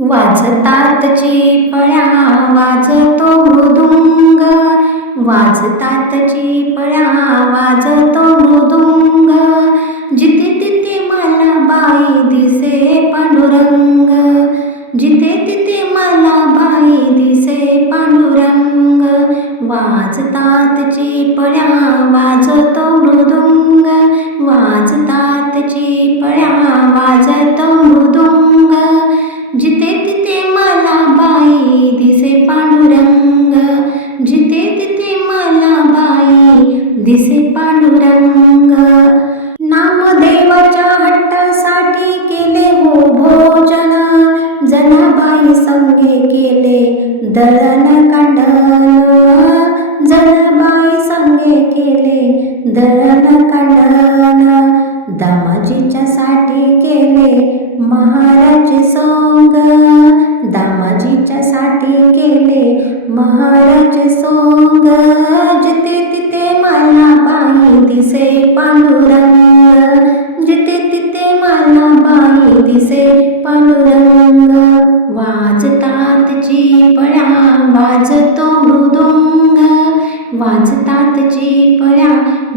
वाजतात चिपळ्या वाजतो मृदुंग. वाजतात चिपळ्या वाजतो मृदुंग. जिथे तिथे मला बाई दिसे पांडुरंग. जिथे तिथे मला बाई दिसे पांडुरंग. वाजतात चिपळ्या दिसे पांडुरंग. नामदेवाच्या हट्टासाठी केले हो भोजन. जनाबाई संगे केले दळण कांडण. जनाबाई संगे केले दळण कांडण. दामाजीच्या साठी केले महाराज सोंग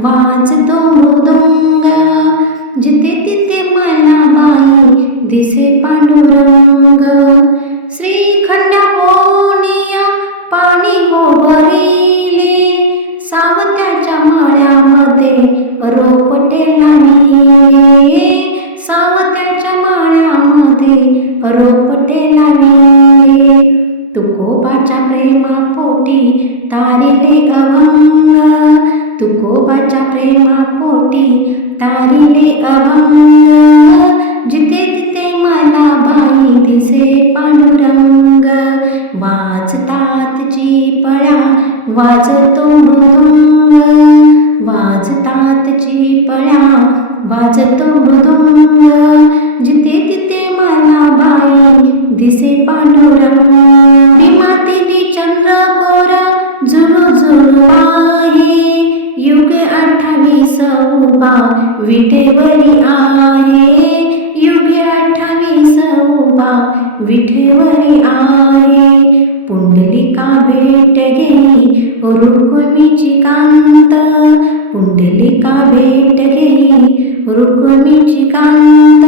वाचतो वाजतो जिथे तिथे मला बाई दिसे पांडुरंग. श्रीखंड होनिया पाणी हो भरिले सावत्याच्या माळ्यामध्ये रोपटे लाविले. सावत्याच्या माळ्यामध्ये रोपटे लाविले. तुकोबाच्या प्रेमापोटी तारिले अभंग. तुकोबाच्या प्रेमापोटी तारिले अभंग। जिथे तिथे मला बाई दिसे पांडुरंग। वाजतात चिपळ्या वाजतो मृदुंग। वाजतात चिपळ्या वाजतो मृदुंग। सौपा विठेवरी आहे. युगे अठ्ठावी सौपा विठेवरी आहे. पुंडलिका भेट गेली रुक्मिची कांत. पुंडलिका भेट गेली रुक्मिची कांत.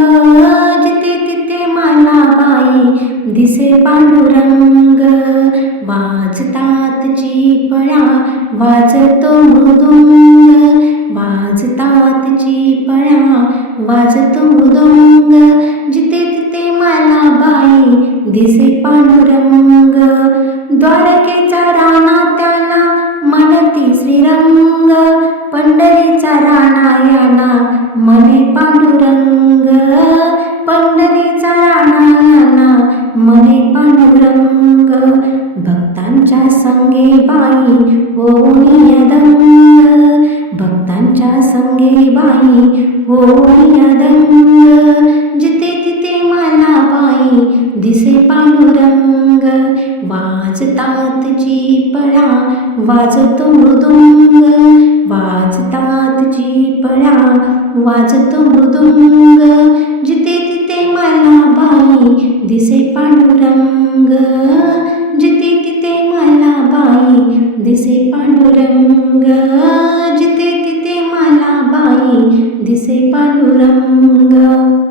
जिथे तिथे मला पायी दिसे पांडुरंग. वाजतात चिपळ्या वाजतो मृदू वाजतो मृदुंग. जिथे तिथे मला बाई दिसे पांडुरंग. द्वारकेचा राणा त्याला म्हणती श्रीरंग. पंढरीचा राणा याना मने पांडुरंग. पंढरीचा राणा याना मने पांडुरंग. भक्तांच्या संगे बाई होऊनी दंग भक्तांच्या संगे बाई ओ वाजतातची पळा वाजतो मृदुंग. वाजतातची पळा वाजतो मृदुंग. जिथे तिथे मला बाई दिसे पांडुरंग. जिथे तिथे मला बाई दिसे पांडुरंग. जिथे तिथे मला बाई दिसे पांडुरंग.